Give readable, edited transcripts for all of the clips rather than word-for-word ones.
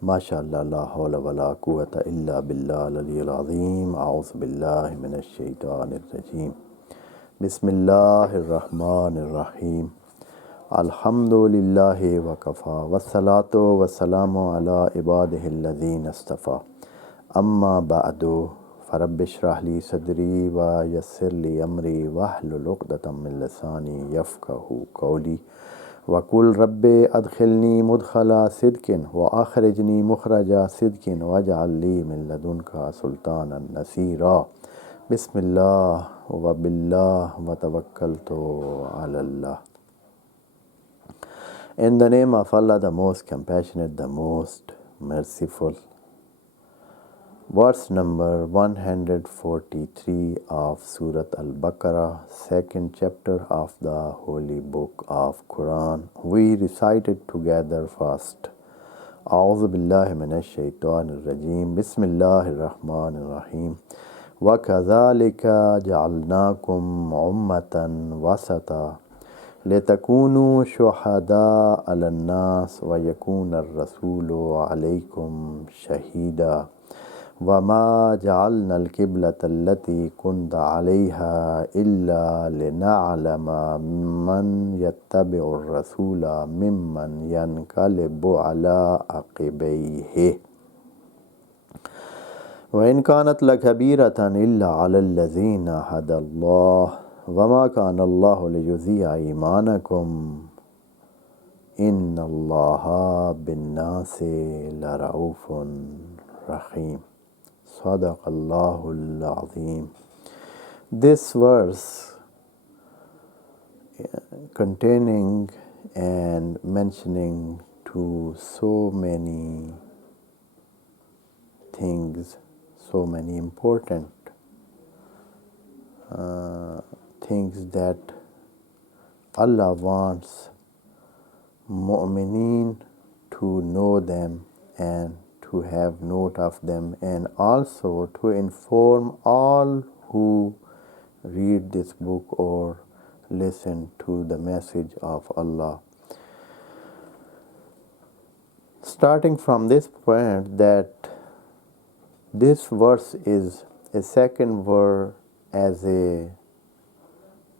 MashaAllah, la hawla wa la quwwata illa billah al-aliyyil azim. A'udhu billahi minash shaitanir rajim. Bismillahir rahmanir rahim. Alhamdulillahi wa kafa. Wassalatu wassalamu ala ibadihi alladhina istafa. Amma ba'du. Farabbi shrah li sadri wa yassir li amri wahlul 'uqdatam min lisani yafqahu qawli. وَقُلْ رَبِّ أَدْخِلْنِي مُدْخَلَ صِدْقٍ وَأَخْرِجْنِي مُخْرَجَ صِدْقٍ وَاجْعَلْ لِي مِنْ لَدُنْكَ سُلْطَانًا نَصِيرًا. Bismillah wa billah wa tawakkaltu ala Allah. In the name of Allah, the most compassionate, the most merciful. Verse number 143 of Surah Al-Baqarah, second chapter of the Holy Book of Quran. We recited together first. A'udhu billahi minash shaitanir rajim. Bismillahir rahmanir rahim. وَكَذَلِكَ جَعَلْنَاكُمْ أُمَّةً وَسَطًا لِتَكُونُوا شُهَدَاءَ عَلَى النَّاسِ وَيَكُونَ الرَّسُولُ عَلَيْكُمْ شَهِيدًا وَمَا جَعَلْنَا الْقِبْلَةَ الَّتِي كُنْتَ عَلَيْهَا إِلَّا لِنَعْلَمَ مَنْ يَتَّبِعُ الرَّسُولَ مِمَّنْ يَنْقَلِبُ عَلَى عَقِبَيْهِ وَإِنْ كَانَتْ لَكَبِيرَةً إِلَّا عَلَى الَّذِينَ هَدَى اللَّهُ وَمَا كَانَ اللَّهُ لِيُضِيعَ إِيمَانَكُمْ إِنَّ اللَّهَ بِالنَّاسِ لَرَءُوفٌ رَحِيمٌ. Sadaqallahul Azim. This verse containing and mentioning to so many things, so many important things that Allah wants mu'mineen to know them and to have note of them, and also to inform all who read this book or listen to the message of Allah. Starting from this point, that this verse is a second verse as a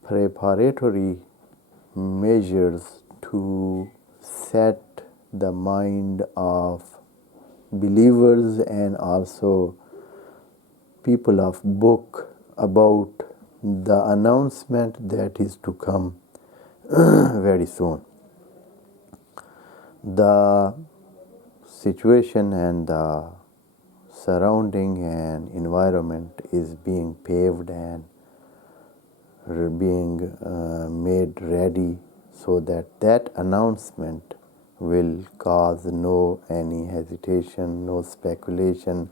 preparatory measures to set the mind of believers and also people of book about the announcement that is to come very soon. The situation and the surrounding and environment is being paved and being made ready so that that announcement will cause no any hesitation, no speculation,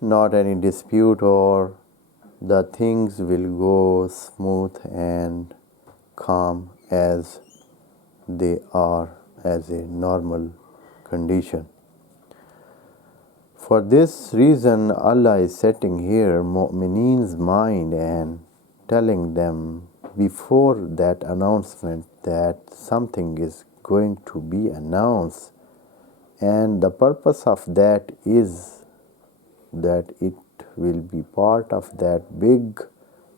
not any dispute, or the things will go smooth and calm as they are as a normal condition. For this reason, Allah is setting here mu'mineen's mind and telling them before that announcement that something is going to be announced, and the purpose of that is that it will be part of that big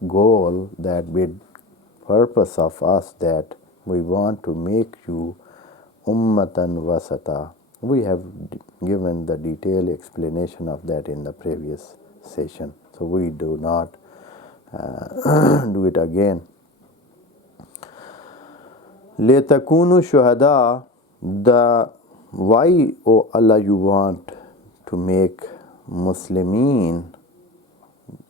goal, that big purpose of us, that we want to make you ummatan wasata. We have given the detailed explanation of that in the previous session, so we do not do it again. لِتَكُونُوا شُهَدَاءَ. The why, O Allah, you want to make Muslimin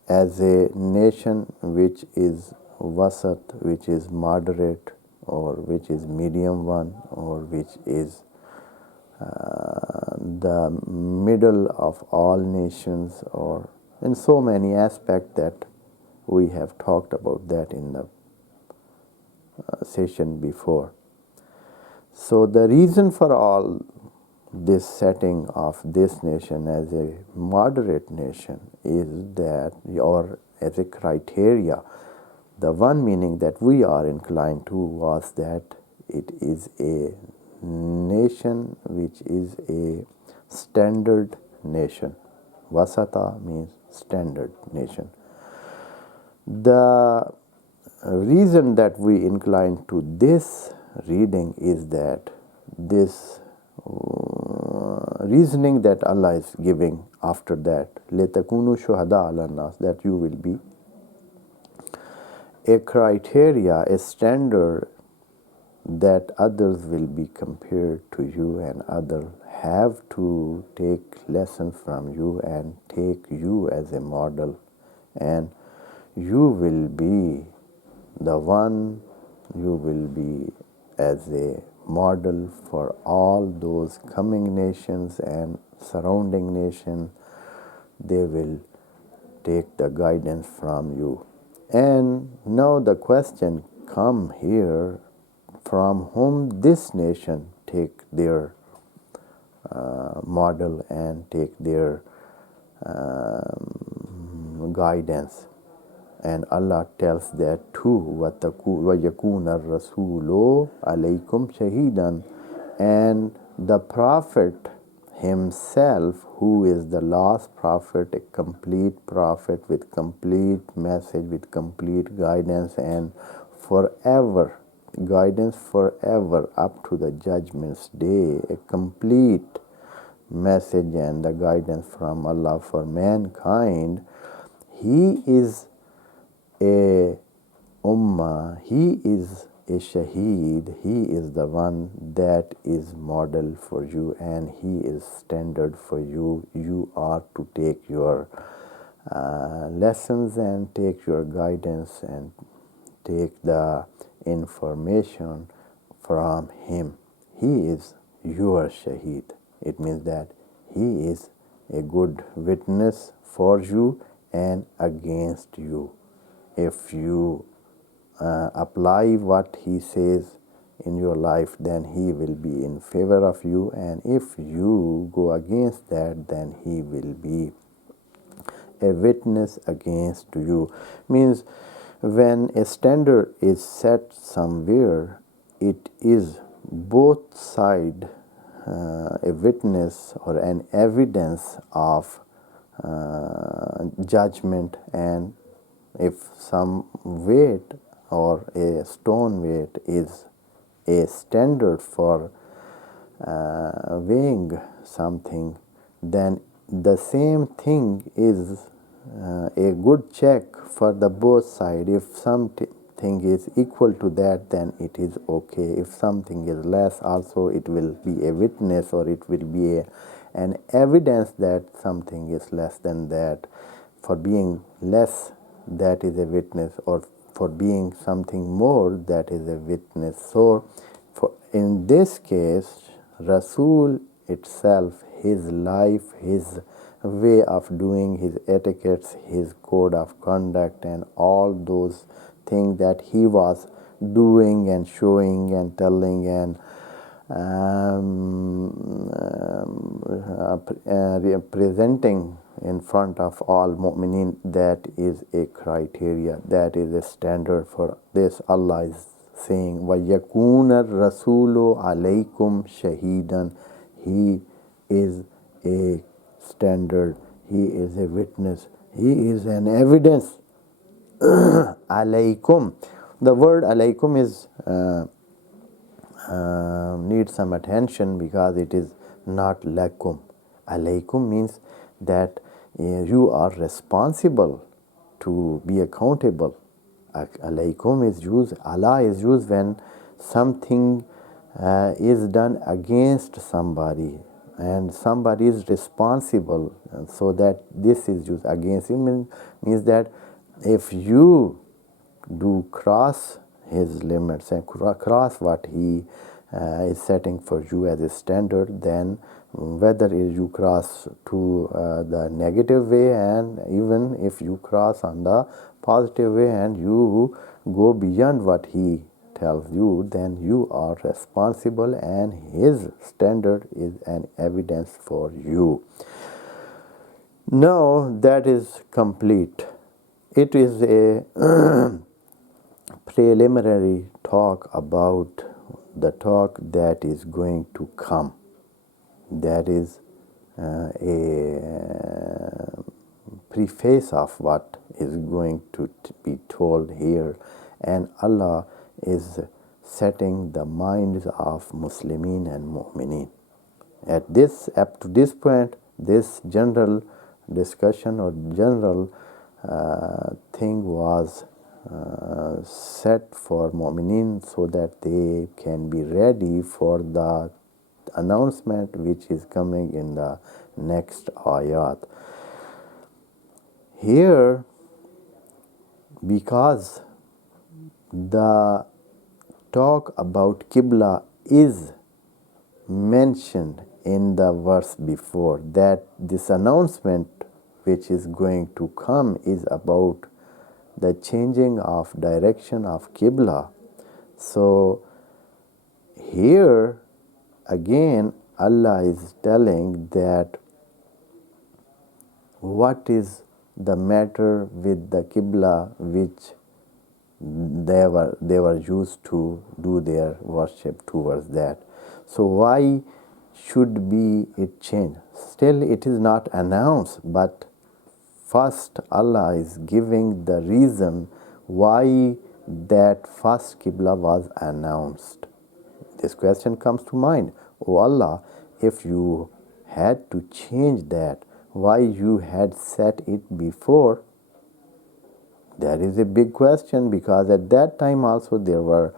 as a nation which is wasat, which is moderate, or which is medium one, or which is the middle of all nations, or in so many aspects that we have talked about that in the session before. So the reason for all this setting of this nation as a moderate nation is that, or as a criteria, the one meaning that we are inclined to was that it is a nation which is a standard nation. Vasata means standard nation. The reason that we incline to this reading is that this reasoning that Allah is giving after that, لَتَكُونُوا شُهَدَاءَ عَلَى النَّاسِ, that you will be a criteria, a standard that others will be compared to you and others have to take lessons from you and take you as a model, and you will be the one, you will be as a model for all those coming nations and surrounding nations. They will take the guidance from you. And now the question come here, from whom this nation take their model and take their guidance. And Allah tells that too, وَيَكُونَ الرَّسُولُ عَلَيْكُمْ شَهِيدًا, and the Prophet himself, who is the last prophet, a complete prophet with complete message, with complete guidance and forever, guidance forever up to the judgment's day, a complete message and the guidance from Allah for mankind. He is a ummah, he is a shaheed, he is the one that is model for you and he is standard for you. You are to take your lessons and take your guidance and take the information from him. He is your shaheed. It means that he is a good witness for you and against you. If you apply what he says in your life, then he will be in favor of you, and if you go against that, then he will be a witness against you. Means when a standard is set somewhere, it is both side a witness or an evidence of judgment, and if some weight or a stone weight is a standard for weighing something, then the same thing is a good check for the both side. If something is equal to that, then it is okay. If something is less, also it will be a witness, or it will be an evidence that something is less than that. For being less, that is a witness, or for being something more, that is a witness. So in this case, Rasul itself, his life, his way of doing, his etiquettes, his code of conduct, and all those things that he was doing and showing and telling and presenting in front of all mu'mineen, that is a criteria, that is a standard for this. Allah is saying, وَيَكُونَ الرَّسُولُ عَلَيْكُمْ شَهِيدًا. He is a standard, he is a witness, he is an evidence. Alaykum. The word alaykum is needs some attention because it is not lakum. Alaykum means that you are responsible to be accountable. Alaykum is used, Allah is used when something is done against somebody and somebody is responsible, and so that this is used against him. Means that if you do cross his limits and cross what he is setting for you as a standard, then whether you cross to the negative way, and even if you cross on the positive way and you go beyond what he tells you, then you are responsible and his standard is an evidence for you. Now that is complete. It is a preliminary talk about the talk that is going to come. That is a preface of what is going to be told here, and Allah is setting the minds of Muslimin and Mu'mineen. Up to this point, this general discussion or general thing was set for Mu'mineen so that they can be ready for the announcement which is coming in the next ayat. Here, because the talk about Qibla is mentioned in the verse before, that this announcement which is going to come is about the changing of direction of Qibla. So here again Allah is telling that what is the matter with the Qibla which they were used to do their worship towards that. So why should be it changed? Still it is not announced, but first Allah is giving the reason why that first Qibla was announced. This question comes to mind. Oh Allah, if you had to change that, why you had set it before? That is a big question, because at that time also there were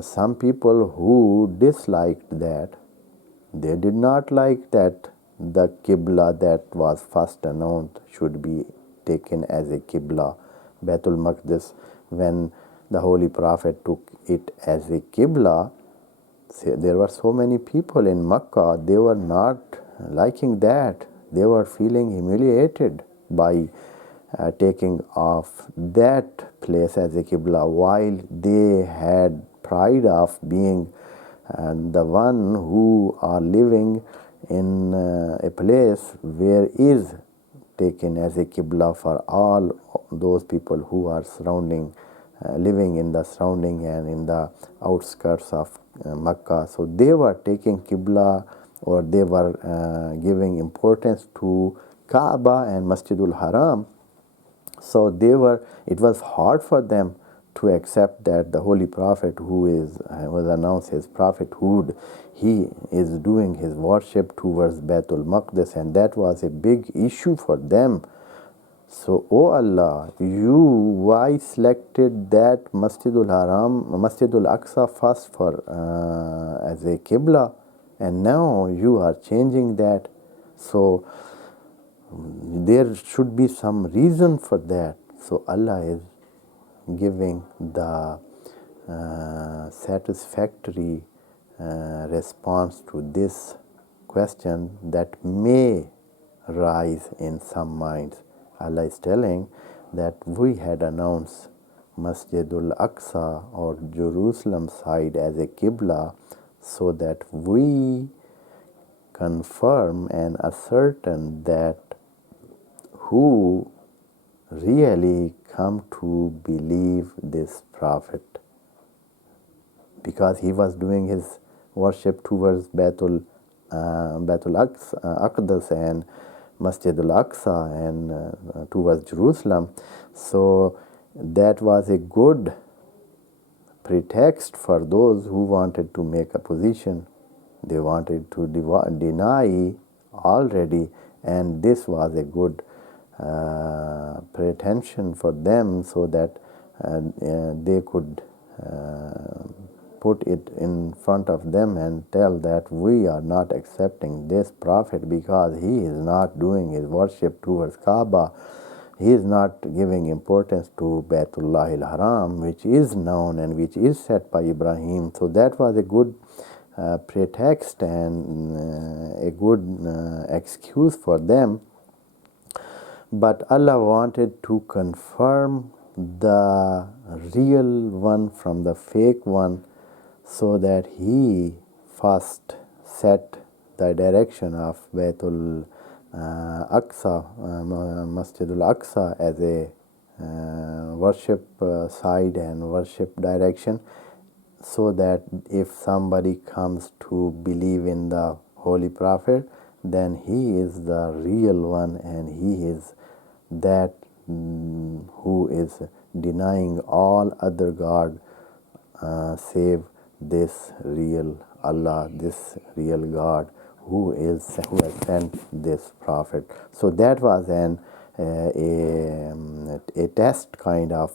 some people who disliked that. They did not like that the Qibla that was first announced should be taken as a Qibla. Baitul Maqdis, when the Holy Prophet took it as a Qibla, there were so many people in Makkah, they were not liking that. They were feeling humiliated by taking off that place as a Qibla, while they had pride of being the one who are living in a place where is taken as a Qibla for all those people who are living in the surrounding and in the outskirts of Makkah. So they were taking Qibla, or they were giving importance to Kaaba and Masjidul Haram. So it was hard for them to accept that the Holy Prophet, who was announced his prophethood, he is doing his worship towards Baitul Maqdis, and that was a big issue for them. So, O Allah, you why selected that Masjidul Aqsa first for as a Qibla, and now you are changing that. So there should be some reason for that. So Allah is giving the satisfactory response to this question that may rise in some minds. Allah is telling that we had announced Masjidul Aqsa or Jerusalem side as a Qibla so that we confirm and ascertain that who really come to believe this prophet, because he was doing his worship towards Baitul Aqdas and Masjidul Aqsa and towards Jerusalem. So that was a good pretext for those who wanted to make a position. They wanted to deny already, and this was a good pretension for them, so that they could put it in front of them and tell that we are not accepting this prophet because he is not doing his worship towards Kaaba. He is not giving importance to Baitullah al-Haram, which is known and which is set by Ibrahim. So that was a good pretext and a good excuse for them. But Allah wanted to confirm the real one from the fake one, so that He first set the direction of Baitul Aqsa, Masjidul Aqsa, as a worship side and worship direction, so that if somebody comes to believe in the Holy Prophet, then he is the real one, and he is that who is denying all other God save this real Allah, this real God who has sent this prophet. So that was a test kind of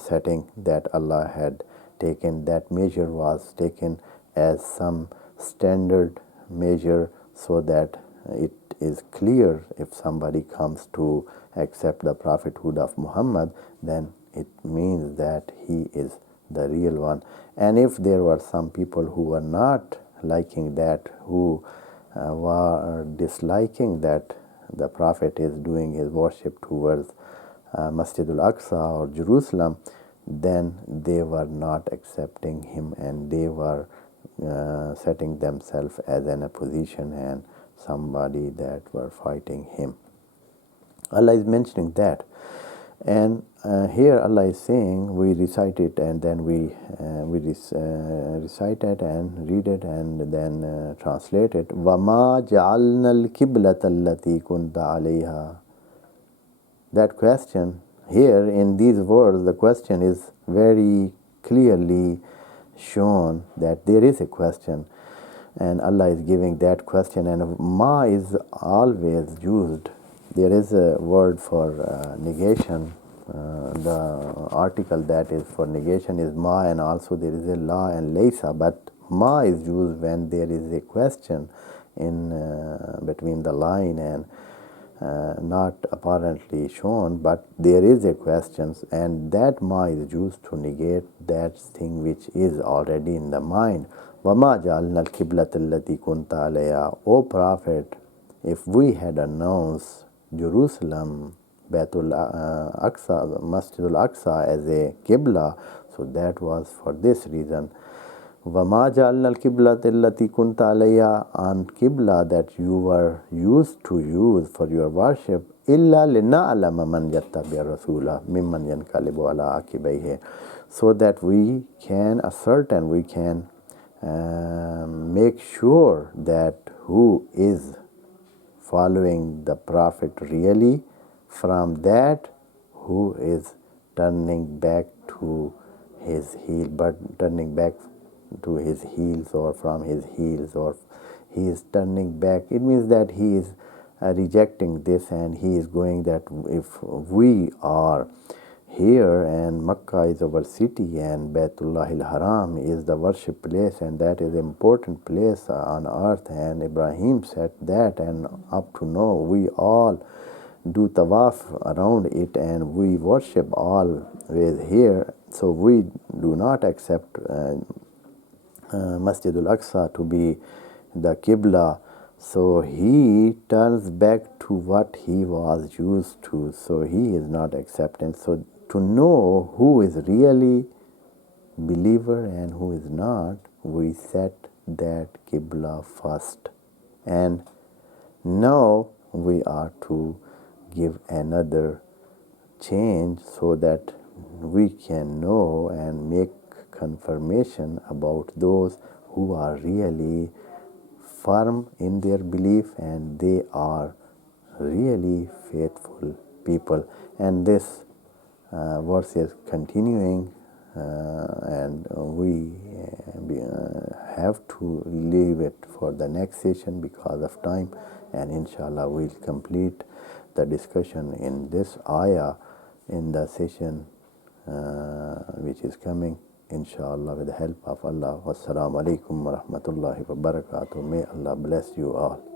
setting that Allah had taken. That measure was taken as some standard measure, so that it is clear if somebody comes to accept the prophethood of Muhammad, then it means that he is the real one. And if there were some people who were not liking that, who were disliking that the prophet is doing his worship towards Masjid al-Aqsa or Jerusalem, then they were not accepting him, and they were setting themselves as an opposition and somebody that were fighting him. Allah is mentioning that. And here Allah is saying, we recite it and then we recite it and read it and then translate it. وَمَا جَعَلْنَا الْقِبْلَةَ الَّتِي كُنْتَ عَلَيْهَا. That question here in these words, the question is very clearly shown that there is a question, and Allah is giving that question. And ma is always used. There is a word for negation. The article that is for negation is ma, and also there is a la and laysa, but ma is used when there is a question in between the line and not apparently shown, but there is a question, and that ma is used to negate that thing which is already in the mind. وَمَا جَعَلْنَا الْقِبْلَةَ الَّتِي كُنْتَ عَلَيْهَا. O Prophet, if we had announced Jerusalem, Baitul Aqsa, Masjid al-Aqsa as a Qibla, so that was for this reason. وَمَا جَعَلْنَا الْقِبْلَةَ الَّتِي كُنْتَ عَلَيْهَا, on Qibla that you were used to use for your worship, إِلَّا لِنَعْلَمَ مَنْ يَتَّبِعَ الرَّسُولَ مِمَّنْ يَنْقَلِبُ عَلَىٰ عَقِبَيْهِ, so that we can ascertain, we can make sure that who is following the Prophet really from that who is turning back to his heel, but turning back to his heels or from his heels, or he is turning back. It means that he is rejecting this, and he is going that if we are here and Makkah is our city and Baitullah al-Haram is the worship place, and that is an important place on earth, and Ibrahim said that, and up to now we all do tawaf around it and we worship always here, so we do not accept Masjid al-Aqsa to be the Qibla. So he turns back to what he was used to, so he is not accepting. So to know who is really believer and who is not, we set that Qibla first. And now we are to give another change so that we can know and make confirmation about those who are really firm in their belief and they are really faithful people. And this verse is continuing, and we have to leave it for the next session because of time, and inshallah we'll complete the discussion in this ayah in the session which is coming, inshallah, with the help of Allah. Wassalamu alaikum wa rahmatullahi wa barakatuh. May Allah bless you all.